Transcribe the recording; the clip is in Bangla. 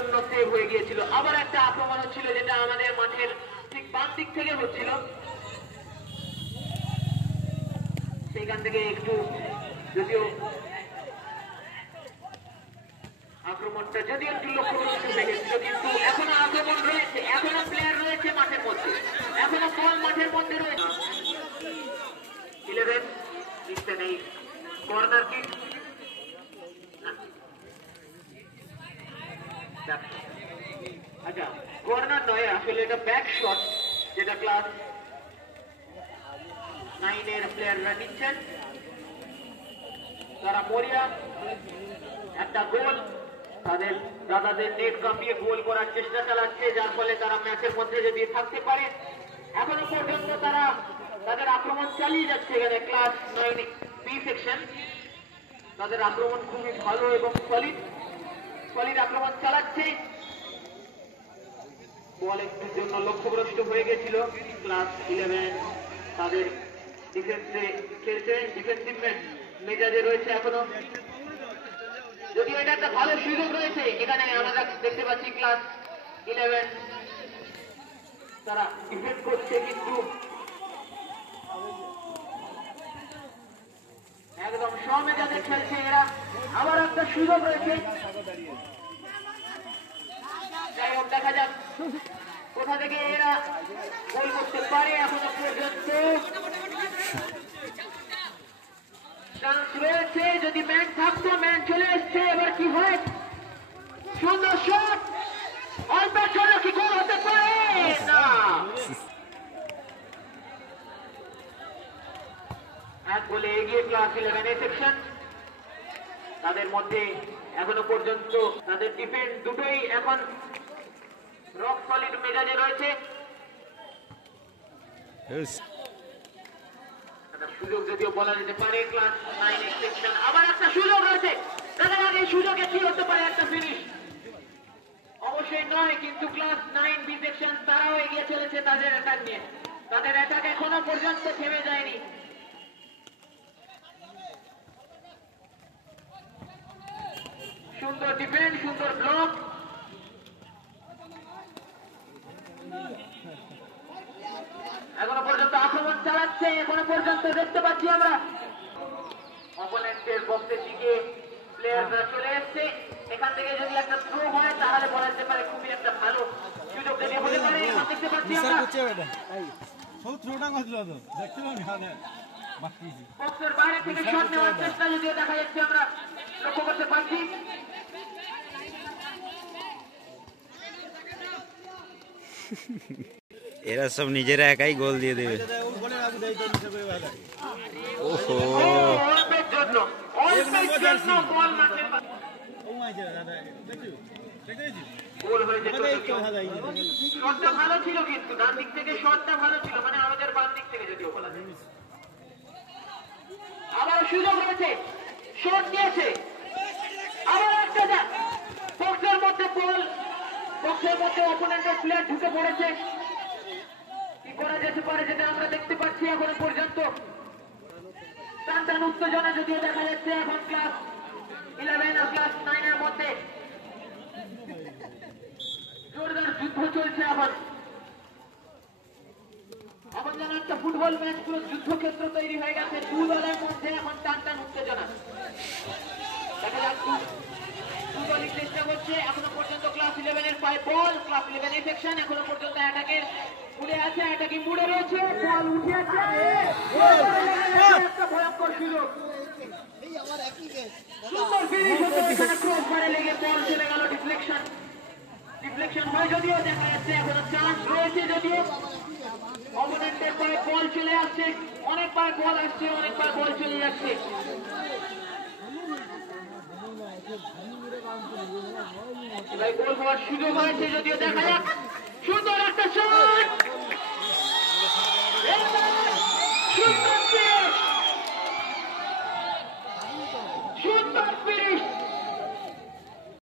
জন্য সেভ হয়ে গিয়েছিল। আবার একটা আক্রমণ হচ্ছিল যেটা আমাদের মাঠের ঠিক বাম দিক থেকে হচ্ছিল, সেইখান থেকে একটু যদিও আক্রমণটা যদিও একটু লক্ষ্যভ্রষ্ট হয়ে গেছিল, কিন্তু এখনো আক্রমণ রয়েছে, এখনো প্লেয়ার রয়েছে মাঠের মধ্যে, এখনো বল মাঠের মধ্যে রয়েছে। 11 নিচ্ছে নেই কর্নার কিক। আচ্ছা, কর্নার নয়, আসলে এটা ব্যাক শট, যেটা ক্লাস 9 এর প্লেয়াররা নিচ্ছেন। তারা মরিয়া একটা গোল, তাদের দাদাদের নেট কাঁপিয়ে গোল করার চেষ্টা চালাচ্ছে, যার ফলে তারা ম্যাচের মধ্যে যদি থাকতে পারে। এখনো পর্যন্ত তারা তাদের আক্রমণ চালিয়ে যাচ্ছে। এখানে ক্লাস 9 বি সেকশন, তাদের আক্রমণ খুবই ভালো এবং সলিড আক্রমণ চালাচ্ছে। বল একটুর জন্য লক্ষ্যভ্রষ্ট হয়ে গেছিল। ক্লাস 11 তাদের ডিফেন্সে খেলছে, ডিফেন্সিভ মেজাজে রয়েছে এখনো, যদিও এটা একটা ভালো সুযোগ রয়েছে। এখানে আমরা দেখতে পাচ্ছি ক্লাস 11 তারা ডিফেন্ড করছে, কিন্তু একদম সমেজাজে খেলছে এরা। আবার একটা সুযোগ রয়েছে, যাই হোক দেখা যাক কোথা থেকে এরা গোল করতে পারে। এখনো পর্যন্ত চান্স রয়েছে, যদি ম্যান থাকতো, ম্যান চলে এসছে, এবার কি হয়? সুন্দর শট, অল্পের জন্য কি গোল হতে পারে? না, এক গোলে এগিয়ে ক্লাস 11 এ সেকশন। তাদের মধ্যে এখনো পর্যন্ত তাদের ডিফেন্স দুটোই এখন রক সলিড মেজাজে রয়েছে। সুযোগ যদিও বলা যেতে পারে ক্লাস 9 এ সেকশন, আবার একটা সুযোগ রয়েছে। তাদের আগে সুযোগে কি হতে পারে? একটা ফিনিশ অবশ্যই নয়, কিন্তু ক্লাস 9 বি সেকশন তারাও এগিয়ে চলেছে তাদের অ্যাটাক নিয়ে। তাদের অ্যাটাক এখনো পর্যন্ত থেমে যায়নি। সুন্দর ডিফেন্স, সুন্দর ব্লক। এখনো পর্যন্ত আক্রমণ চালাচ্ছে, এখনো পর্যন্ত দেখতে পাচ্ছি আমরা অপোনেন্টের বক্সের দিকে প্লেয়াররা চলে এসছে। এখান থেকে যদি একটা থ্রো হয় তাহলে বলা যেতে পারে খুবই একটা ভালো সুযোগ তৈরি হতে পারে। এখন দেখতে পাচ্ছি আমরা বক্সের বাইরে থেকে শট নেওয়ার চেষ্টা যদিও দেখা যাচ্ছে, আমরা লক্ষ্য করতে পারছি। এরা সব নিজেরা একাই গোল দিয়ে দেবে। ওহো, অল্পের জন্য বল মাঠে গোল হয়ে যেত। শটটা ভালো ছিল, কিন্তু ডান দিক থেকে শটটা ভালো ছিল, মানে আমাদের বাম দিক থেকে যদিও বলা যায়। আবার সুযোগ রয়েছে, শট নিয়েছে, আবার একটা বক্সের মধ্যে বল, বক্সের মধ্যে অপোনেন্টের প্লেয়ার ঢুকে পড়েছে। কি করা যেতে পারে যেটা আমরা দেখতে পাচ্ছি এখনো পর্যন্ত। টান উত্তেজনা যদিও দেখা যাচ্ছে এখন ক্লাস 11 আর ক্লাস 9 এর মধ্যে জোরদার যুদ্ধ চলছে। এখন যেন একটা ফুটবল ম্যাচ পুরো যুদ্ধক্ষেত্র তৈরি হয়ে গেছে। দু দলের মধ্যে এখন টান উত্তেজনা দেখা যাচ্ছে। দু দলই চেষ্টা করছে। এখনো পর্যন্ত ক্লাস 11 এর পায়ে বল, ক্লাস 11 এ সেকশন এখনো পর্যন্ত অ্যাটাকের মুড়ে আছে, অ্যাটাকিং মুড়ে রয়েছে, বল উঠিয়েছে, একটা ভয়ঙ্কর সুযোগ। সুন্দর ফিনিশ হতো, এখানে ক্রস বারে লেগে বল চলে গেল। ডিফ্লেকশন হয় যদিও দেখা যাচ্ছে এখনো চান্স রয়েছে, যদিও অপোনেন্টের পায়ে বল চলে আসছে, অনেকবার বল আসছে, অনেকবার বল চলে যাচ্ছে। গোল হওয়ার সুযোগ হয়েছে যদিও দেখা যাক।